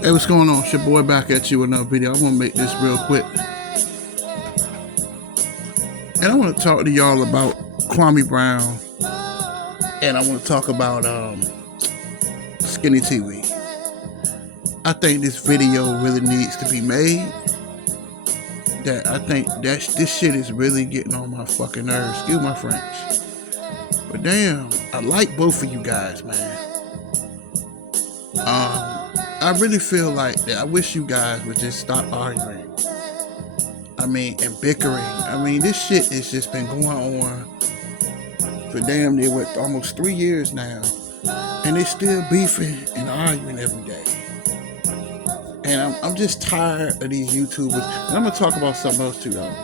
Hey, what's going on? It's your boy back at you with another video. I want to make this real quick. And I want to talk to y'all about Kwame Brown. And I want to talk about Skinny TV. I think this video really needs to be made. I think this shit is really getting on my fucking nerves. Excuse my French. But damn, I like both of you guys, man. I really feel like that. I wish you guys would just stop arguing. And bickering. This shit has just been going on for damn near almost 3 years now, and they still beefing and arguing every day. And I'm just tired of these YouTubers. And I'm gonna talk about something else too, though.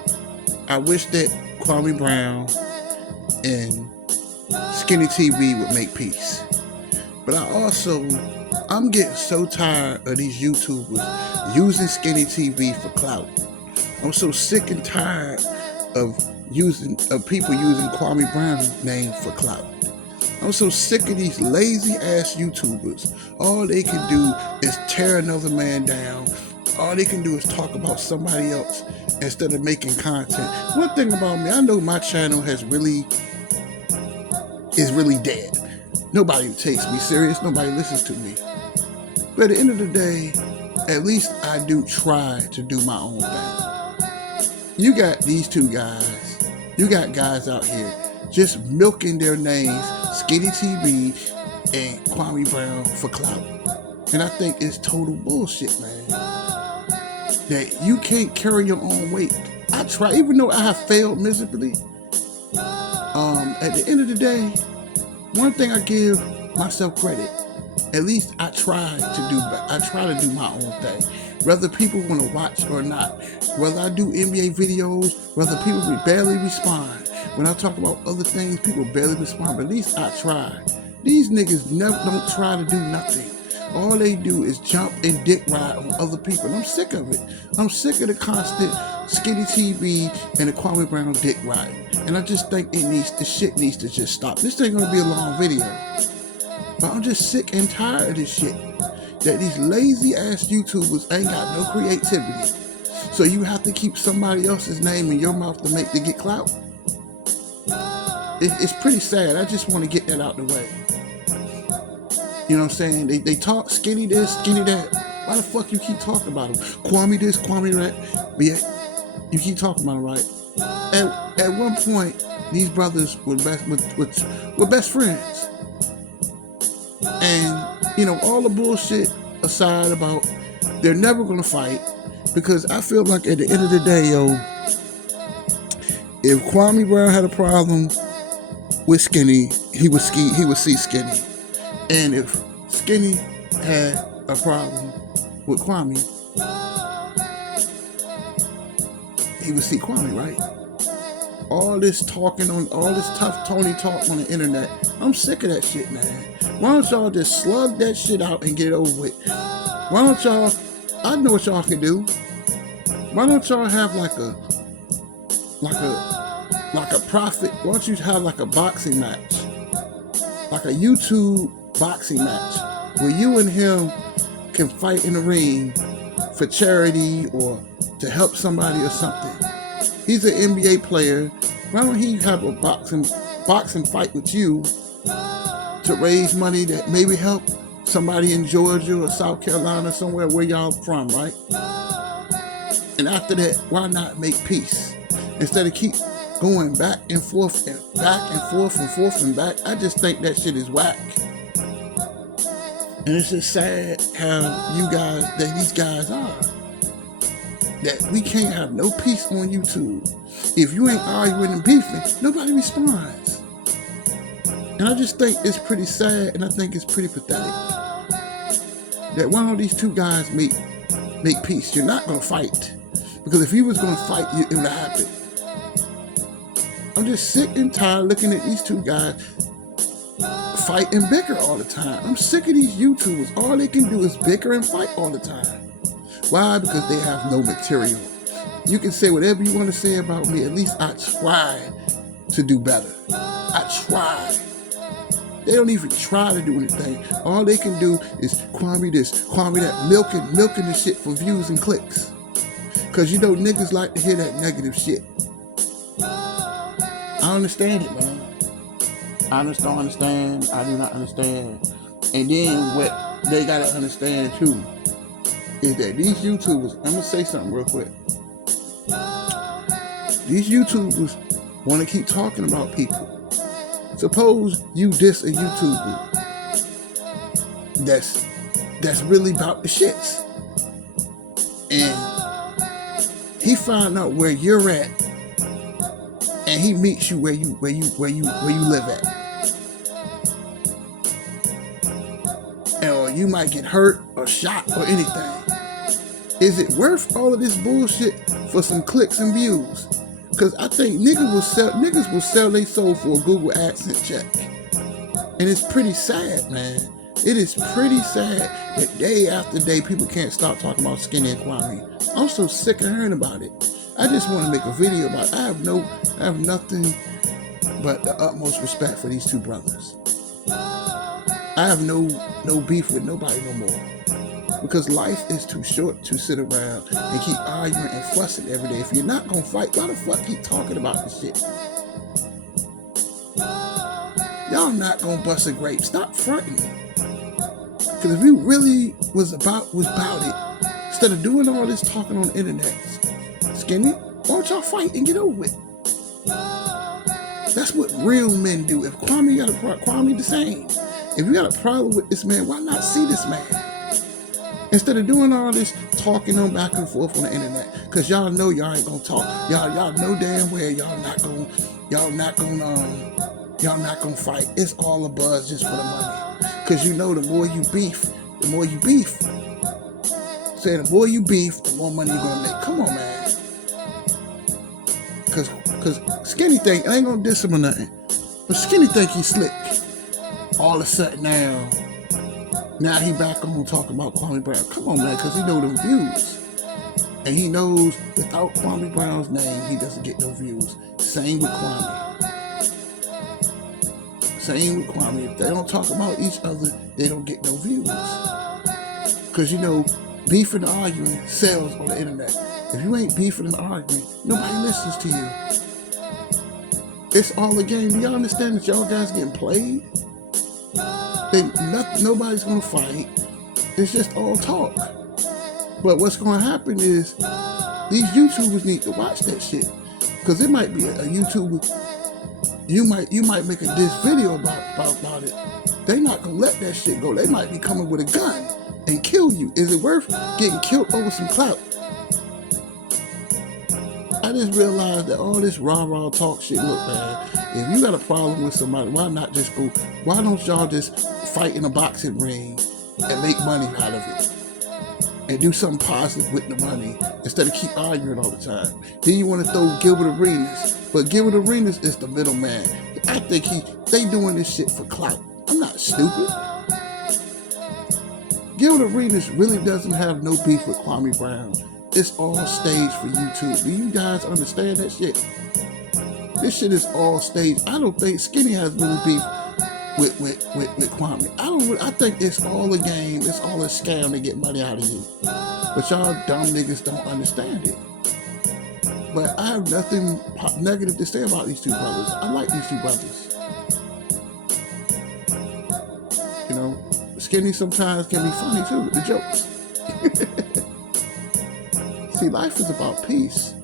I wish that Kwame Brown and Skinny TV would make peace, but I'm getting so tired of these YouTubers using Skinny TV for clout. I'm so sick and tired of people using Kwame Brown's name for clout. I'm so sick of these lazy ass YouTubers. All they can do is tear another man down. All they can do is talk about somebody else instead of making content. One thing about me, I know my channel is really dead. Nobody takes me serious. Nobody listens to me. But at the end of the day, at least I do try to do my own thing. You got these two guys. You got guys out here just milking their names, Skinny TV and Kwame Brown, for clout. And I think it's total bullshit, man. That you can't carry your own weight. I try, even though I have failed miserably. At the end of the day, one thing I give myself credit. At least I try to do my own thing. Whether people want to watch or not. Whether I do NBA videos, whether people barely respond. When I talk about other things, people barely respond, but at least I try. These niggas don't try to do nothing. All they do is jump and dick ride on other people. And I'm sick of it. I'm sick of the constant Skinny TV and the Kwame Brown dick riding. And I just think the shit needs to just stop. This ain't gonna be a long video. But I'm just sick and tired of this shit. That these lazy ass YouTubers ain't got no creativity. So you have to keep somebody else's name in your mouth to get clout. It's pretty sad. I just want to get that out the way. You know what I'm saying? They talk skinny this, skinny that. Why the fuck you keep talking about them? Kwame this, Kwame that. But yet, you keep talking about them, right? At one point, these brothers were best friends. And, all the bullshit aside about they're never going to fight, because I feel like at the end of the day, if Kwame Brown had a problem with Skinny, he would see Skinny. And if Skinny had a problem with Kwame, he would see Kwame, right? All this tough Tony talk on the internet, I'm sick of that shit, man. Why don't y'all just slug that shit out and get it over with? Why don't y'all, I know what y'all can do. Why don't y'all have like a profit? Why don't you have like a boxing match? Like a YouTube boxing match where you and him can fight in the ring for charity or to help somebody or something. He's an NBA player. Why don't he have a boxing fight with you to raise money that maybe help somebody in Georgia or South Carolina, somewhere where y'all from, right? And after that, why not make peace? Instead of keep going back and forth and back and forth and forth and back. I just think that shit is whack. And it's just sad how these guys are. That we can't have no peace on YouTube. If you ain't arguing and beefing, nobody responds. And I just think it's pretty sad, and I think it's pretty pathetic. That one of these two guys make peace. You're not gonna fight. Because if you was gonna fight, it would have happened. I'm just sick and tired looking at these two guys fight and bicker all the time. I'm sick of these YouTubers. All they can do is bicker and fight all the time. Why? Because they have no material. You can say whatever you want to say about me. At least I try to do better. I try. They don't even try to do anything. All they can do is Kwame this, Kwame that, milking the shit for views and clicks. Cause you know niggas like to hear that negative shit. I understand it, man. I just don't understand. I do not understand. And then what they gotta understand too is that these YouTubers, I'm gonna say something real quick. These YouTubers wanna keep talking about people. Suppose you diss a YouTuber that's really about the shits. And he find out where you're at and he meets you where you live at. Or you might get hurt or shot or anything. Is it worth all of this bullshit for some clicks and views? Because I think niggas will sell their soul for a Google AdSense check. And it's pretty sad, man. It is pretty sad that day after day people can't stop talking about Skinny and Kwame. I'm so sick of hearing about it. I just want to make a video about it. I have nothing but the utmost respect for these two brothers. I have no beef with nobody no more. Because life is too short to sit around and keep arguing and fussing every day. If you're not gonna fight, why the fuck keep talking about this shit? Y'all not gonna bust a grape. Stop fronting. Because if you really was about it, instead of doing all this talking on the internet, Skinny, why don't y'all fight and get over it? That's what real men do. If Kwame got a problem, Kwame the same. If you got a problem with this man, why not see this man? Instead of doing all this talking on back and forth on the internet, because y'all know y'all ain't gonna talk. Y'all know damn well y'all not gonna fight. It's all a buzz just for the money. Because you know the more you beef. Say the more you beef, the more money you're gonna make. Come on, man. Cause Skinny think, I ain't gonna diss him or nothing, but Skinny think he's slick. All of a sudden now he back on talking about Kwame Brown. Come on, man, because he know them views. And he knows without Kwame Brown's name, he doesn't get no views. Same with Kwame. If they don't talk about each other, they don't get no views. Because, you know, beefing and arguing sells on the internet. If you ain't beefing and arguing, nobody listens to you. It's all a game. Do y'all understand that y'all guys getting played? Nobody's gonna fight. It's just all talk. But what's gonna happen is these YouTubers need to watch that shit, because it might be a YouTuber. You might make a diss video about it. They not gonna let that shit go. They might be coming with a gun and kill you. Is it worth getting killed over some clout? I just realized that all this rah-rah talk shit, look, man, if you got a problem with somebody, why don't y'all just fight in a boxing ring and make money out of it? And do something positive with the money instead of keep arguing all the time. Then you want to throw Gilbert Arenas, but Gilbert Arenas is the middleman. I think they doing this shit for clout. I'm not stupid. Gilbert Arenas really doesn't have no beef with Kwame Brown. It's all staged for YouTube. Do you guys understand that shit? This shit is all staged. I don't think Skinny has really beef with Kwame. I think it's all a game. It's all a scam to get money out of you. But y'all dumb niggas don't understand it. But I have nothing negative to say about these two brothers. I like these two brothers. You know, Skinny sometimes can be funny too with the jokes. See, life is about peace.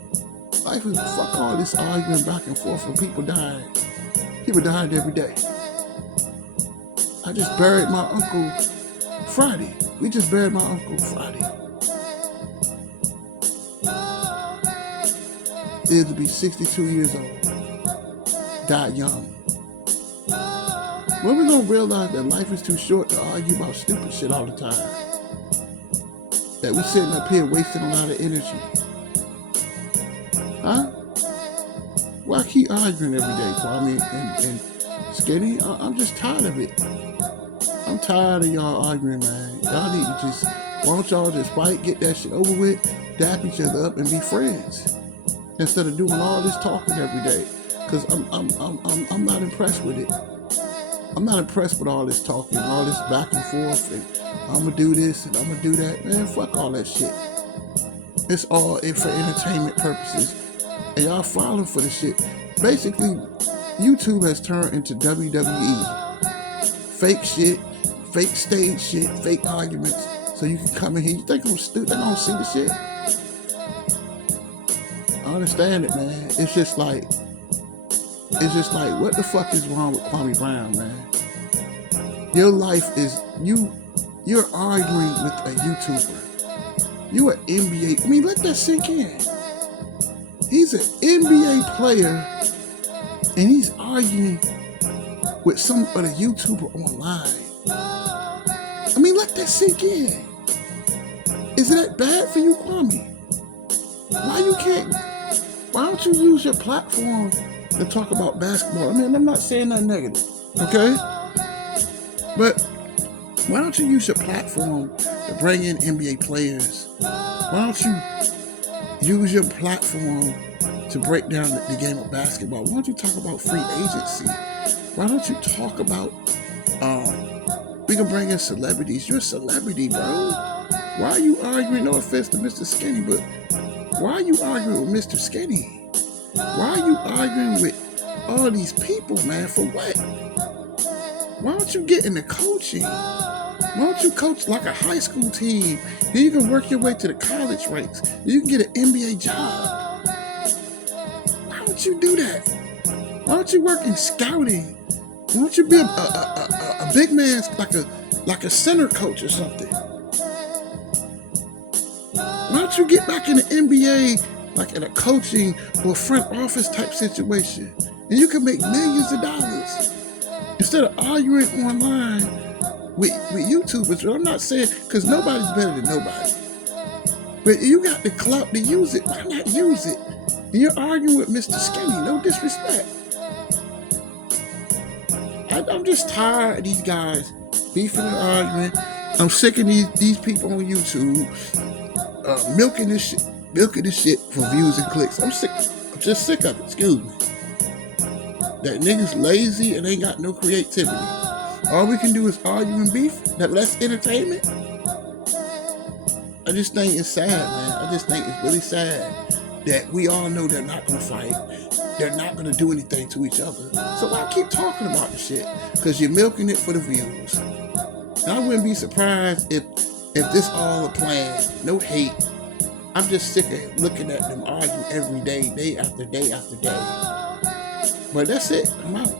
Life is fuck all this arguing back and forth and people dying. People dying every day. I just buried my uncle Friday. We just buried my uncle Friday. Lived to be 62 years old. Died young. When we gonna realize that life is too short to argue about stupid shit all the time? That we sitting up here wasting a lot of energy. Huh? Why keep arguing every day, Kwame and Skinny? I'm just tired of it. I'm tired of y'all arguing, man. Y'all need to just, why don't y'all just fight, get that shit over with, dap each other up and be friends. Instead of doing all this talking every day. Cause I'm not impressed with it. I'm not impressed with all this talking, all this back and forth, and I'm gonna do this and I'm gonna do that. Man, fuck all that shit. It's all for entertainment purposes, and y'all falling for the shit. Basically, YouTube has turned into WWE. Fake shit, fake stage shit, fake arguments. So you can come in here. You think I'm stupid? They don't see the shit. I understand it, man. It's just like, what the fuck is wrong with Kwame Brown, man? Your life is, you're arguing with a YouTuber. You an NBA, I mean, let that sink in. He's an NBA player, and he's arguing with some other YouTuber online. I mean, let that sink in. Is that bad for you, Kwame? Why don't you use your platform to talk about basketball? I mean, I'm not saying that negative, okay? But why don't you use your platform to bring in NBA players? Why don't you use your platform to break down the game of basketball? Why don't you talk about free agency? Why don't you talk about, we can bring in celebrities. You're a celebrity, bro. Why are you arguing, no offense to Mr. Skinny, but why are you arguing with Mr. Skinny? Why are you arguing with all these people, man? For what? Why don't you get into coaching? Why don't you coach like a high school team? Then you can work your way to the college ranks. You can get an NBA job. Why don't you do that? Why don't you work in scouting? Why don't you be a big man, like a center coach or something? Why don't you get back in the NBA, like in a coaching or front office type situation, and you can make millions of dollars instead of arguing online with YouTubers? I'm not saying, because nobody's better than nobody, but you got the clout to use it. Why not use it? And you're arguing with Mr. Skinny. No disrespect. I'm just tired of these guys beefing and arguing. I'm sick of these people on YouTube milking this shit for views and clicks. I'm just sick of it. Excuse me. That niggas lazy and ain't got no creativity. All we can do is argue and beef. That's entertainment. I just think it's sad, man. I just think it's really sad that we all know they're not gonna fight. They're not gonna do anything to each other. So why keep talking about the shit? Because you're milking it for the views. And I wouldn't be surprised if this all a plan. No hate. I'm just sick of looking at them argue every day, day after day after day. But that's it. I'm out.